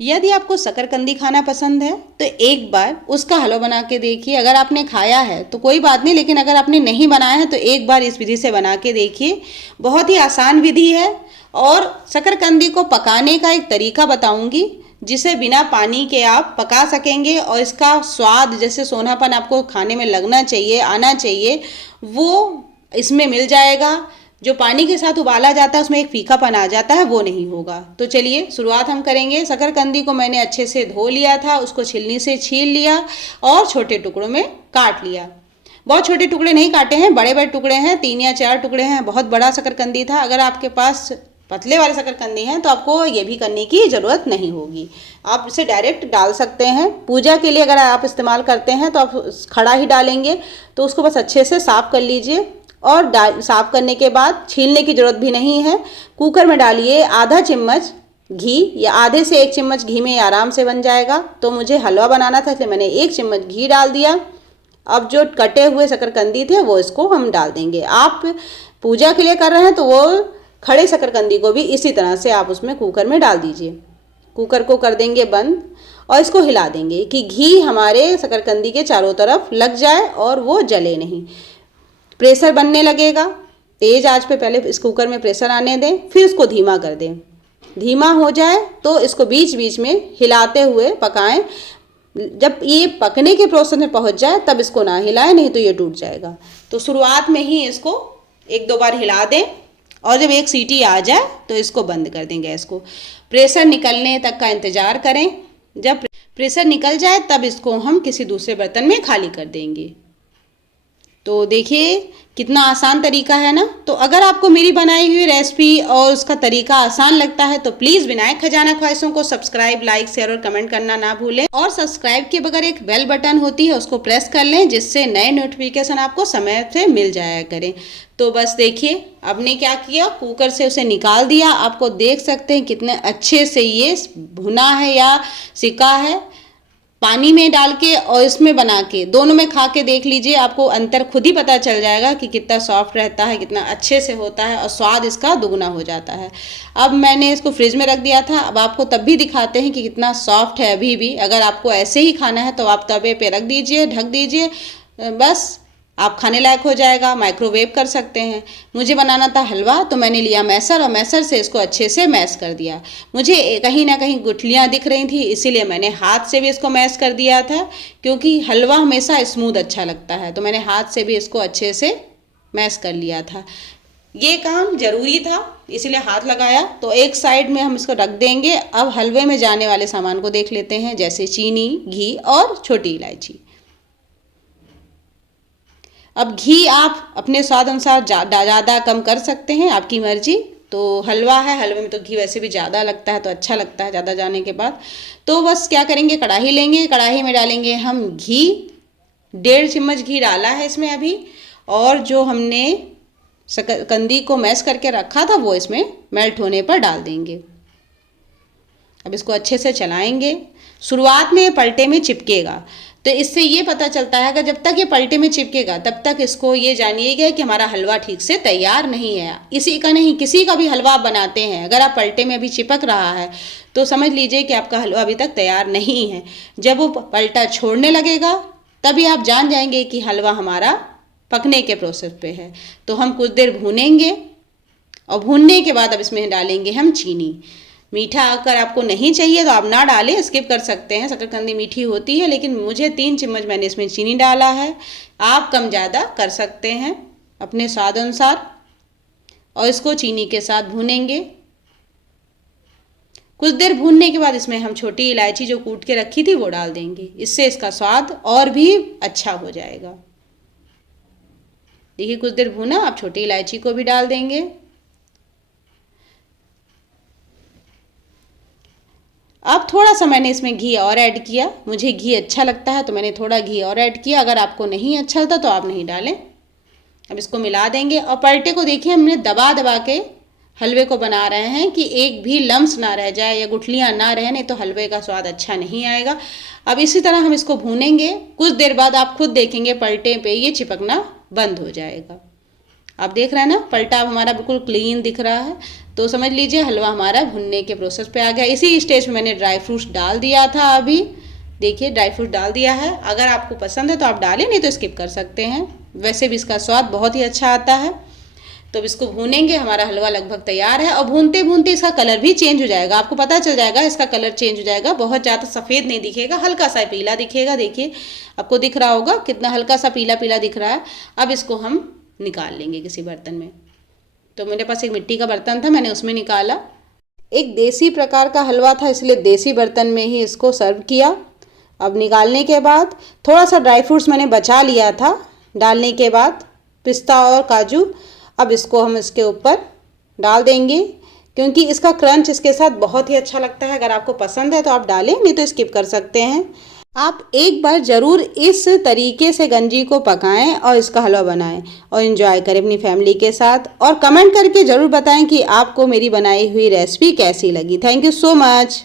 यदि आपको शकरकंदी खाना पसंद है तो एक बार उसका हलवा बना के देखिए। अगर आपने खाया है तो कोई बात नहीं, लेकिन अगर आपने नहीं बनाया है तो एक बार इस विधि से बना के देखिए। बहुत ही आसान विधि है और शकरकंदी को पकाने का एक तरीका बताऊंगी जिसे बिना पानी के आप पका सकेंगे और इसका स्वाद जैसे सोनापन आपको खाने में लगना चाहिए, आना चाहिए, वो इसमें मिल जाएगा। जो पानी के साथ उबाला जाता है उसमें एक फीकापन आ जाता है, वो नहीं होगा। तो चलिए शुरुआत हम करेंगे। शकरकंदी को मैंने अच्छे से धो लिया था, उसको छिलनी से छील लिया और छोटे टुकड़ों में काट लिया। बहुत छोटे टुकड़े नहीं काटे हैं, बड़े बड़े टुकड़े हैं, 3 या 4 टुकड़े हैं। बहुत बड़ा शकरकंदी था। अगर आपके पास पतले वाले शकरकंदी हैं तो आपको ये भी करने की ज़रूरत नहीं होगी, आप इसे डायरेक्ट डाल सकते हैं। पूजा के लिए अगर आप इस्तेमाल करते हैं तो आप खड़ा ही डालेंगे, तो उसको बस अच्छे से साफ़ कर लीजिए और साफ़ करने के बाद छीलने की ज़रूरत भी नहीं है। कुकर में डालिए आधा चम्मच घी या आधे से 1 चम्मच घी में आराम से बन जाएगा। तो मुझे हलवा बनाना था इसलिए मैंने 1 चम्मच घी डाल दिया। अब जो कटे हुए शकरकंदी थे वो इसको हम डाल देंगे। आप पूजा के लिए कर रहे हैं तो वो खड़े शकरकंदी को भी इसी तरह से आप उसमें कुकर में डाल दीजिए। कुकर को कर देंगे बंद और इसको हिला देंगे कि घी हमारे शकरकंदी के चारों तरफ लग जाए और वो जले नहीं। प्रेशर बनने लगेगा, तेज आंच पे पहले इस कुकर में प्रेशर आने दें, फिर उसको धीमा कर दें। धीमा हो जाए तो इसको बीच बीच में हिलाते हुए पकाएं। जब ये पकने के प्रोसेस में पहुंच जाए तब इसको ना हिलाएं, नहीं तो ये टूट जाएगा। तो शुरुआत में ही इसको 1-2 बार हिला दें और जब एक सीटी आ जाए तो इसको बंद कर दें गैस को। प्रेशर निकलने तक का इंतज़ार करें। जब प्रेशर निकल जाए तब इसको हम किसी दूसरे बर्तन में खाली कर देंगे। तो देखिए कितना आसान तरीका है ना। तो अगर आपको मेरी बनाई हुई रेसिपी और उसका तरीका आसान लगता है तो प्लीज़ विनायक खजाना ख्वाहिशों को सब्सक्राइब, लाइक, शेयर और कमेंट करना ना भूलें। और सब्सक्राइब के बगैर एक बेल बटन होती है उसको प्रेस कर लें, जिससे नए नोटिफिकेशन आपको समय से मिल जाया करें। तो बस देखिए आपने क्या किया, कुकर से उसे निकाल दिया। आपको देख सकते हैं कितने अच्छे से ये भुना है या सिका है। पानी में डाल के और इसमें बना के दोनों में खा के देख लीजिए, आपको अंतर खुद ही पता चल जाएगा कि कितना सॉफ्ट रहता है, कितना अच्छे से होता है और स्वाद इसका दुगना हो जाता है। अब मैंने इसको फ्रिज में रख दिया था, अब आपको तब भी दिखाते हैं कि कितना सॉफ्ट है अभी भी। अगर आपको ऐसे ही खाना है तो आप तवे पे रख दीजिए, ढक दीजिए, बस आप खाने लायक हो जाएगा। माइक्रोवेव कर सकते हैं। मुझे बनाना था हलवा तो मैंने लिया मैसर और मैसर से इसको अच्छे से मैश कर दिया। मुझे कहीं ना कहीं गुठलियाँ दिख रही थी, इसीलिए मैंने हाथ से भी इसको मैश कर दिया था, क्योंकि हलवा हमेशा स्मूथ अच्छा लगता है। तो मैंने हाथ से भी इसको अच्छे से मैश कर लिया था। ये काम ज़रूरी था इसीलिए हाथ लगाया। तो एक साइड में हम इसको रख देंगे। अब हलवे में जाने वाले सामान को देख लेते हैं, जैसे चीनी, घी और छोटी इलायची। अब घी आप अपने स्वाद अनुसार ज़्यादा कम कर सकते हैं, आपकी मर्जी। तो हलवा है, हलवे में तो घी वैसे भी ज़्यादा लगता है तो अच्छा लगता है ज़्यादा जाने के बाद। तो बस क्या करेंगे, कढ़ाई लेंगे, कढ़ाई में डालेंगे हम घी। 1.5 चम्मच घी डाला है इसमें अभी। और जो हमने शकरकंदी को मैश करके रखा था वो इसमें मेल्ट होने पर डाल देंगे। अब इसको अच्छे से चलाएंगे। शुरुआत में पलटे में चिपकेगा, तो इससे ये पता चलता है कि जब तक ये पलटे में चिपकेगा तब तक इसको ये जानिएगा कि हमारा हलवा ठीक से तैयार नहीं है। इसी का नहीं, किसी का भी हलवा आप बनाते हैं, अगर आप पलटे में अभी चिपक रहा है तो समझ लीजिए कि आपका हलवा अभी तक तैयार नहीं है। जब वो पलटा छोड़ने लगेगा तभी आप जान जाएंगे कि हलवा हमारा पकने के प्रोसेस पे है। तो हम कुछ देर भूनेंगे और भूनने के बाद अब इसमें डालेंगे हम चीनी। मीठा अगर आपको नहीं चाहिए तो आप ना डालें, स्किप कर सकते हैं। शकरकंदी मीठी होती है, लेकिन मुझे 3 चम्मच मैंने इसमें चीनी डाला है। आप कम ज़्यादा कर सकते हैं अपने स्वाद अनुसार। और इसको चीनी के साथ भूनेंगे। कुछ देर भूनने के बाद इसमें हम छोटी इलायची जो कूट के रखी थी वो डाल देंगे, इससे इसका स्वाद और भी अच्छा हो जाएगा। देखिए कुछ देर भूना, आप छोटी इलायची को भी डाल देंगे। अब थोड़ा सा मैंने इसमें घी और ऐड किया, मुझे घी अच्छा लगता है तो मैंने थोड़ा घी और ऐड किया। अगर आपको नहीं अच्छा लगता तो आप नहीं डालें। अब इसको मिला देंगे और पलटे को देखिए हमने दबा दबा के हलवे को बना रहे हैं कि एक भी लम्स ना रह जाए या गुठलियाँ ना रहे, नहीं तो हलवे का स्वाद अच्छा नहीं आएगा। अब इसी तरह हम इसको भूनेंगे। कुछ देर बाद आप खुद देखेंगे पलटे पे ये चिपकना बंद हो जाएगा। आप देख रहे हैं ना, पलटा हमारा बिल्कुल क्लीन दिख रहा है। तो समझ लीजिए हलवा हमारा भुनने के प्रोसेस पे आ गया। इसी स्टेज में मैंने ड्राई फ्रूट्स डाल दिया था। अभी देखिए ड्राई फ्रूट डाल दिया है। अगर आपको पसंद है तो आप डालें, नहीं तो स्किप कर सकते हैं। वैसे भी इसका स्वाद बहुत ही अच्छा आता है। तो अब इसको भूनेंगे। हमारा हलवा लगभग तैयार है और भूनते भूनते इसका कलर भी चेंज हो जाएगा। आपको पता चल जाएगा इसका कलर चेंज हो जाएगा, बहुत ज़्यादा सफ़ेद नहीं दिखेगा, हल्का सा पीला दिखेगा। देखिए आपको दिख रहा होगा कितना हल्का सा पीला पीला दिख रहा है। अब इसको हम निकाल लेंगे किसी बर्तन में। तो मेरे पास एक मिट्टी का बर्तन था, मैंने उसमें निकाला। एक देसी प्रकार का हलवा था, इसलिए देसी बर्तन में ही इसको सर्व किया। अब निकालने के बाद थोड़ा सा ड्राई फ्रूट्स मैंने बचा लिया था डालने के बाद, पिस्ता और काजू। अब इसको हम इसके ऊपर डाल देंगे, क्योंकि इसका क्रंच इसके साथ बहुत ही अच्छा लगता है। अगर आपको पसंद है तो आप डालें, नहीं तो स्किप कर सकते हैं। आप एक बार ज़रूर इस तरीके से गंजी को पकाएं और इसका हलवा बनाएं और इन्जॉय करें अपनी फैमिली के साथ। और कमेंट करके ज़रूर बताएं कि आपको मेरी बनाई हुई रेसिपी कैसी लगी। Thank you so much.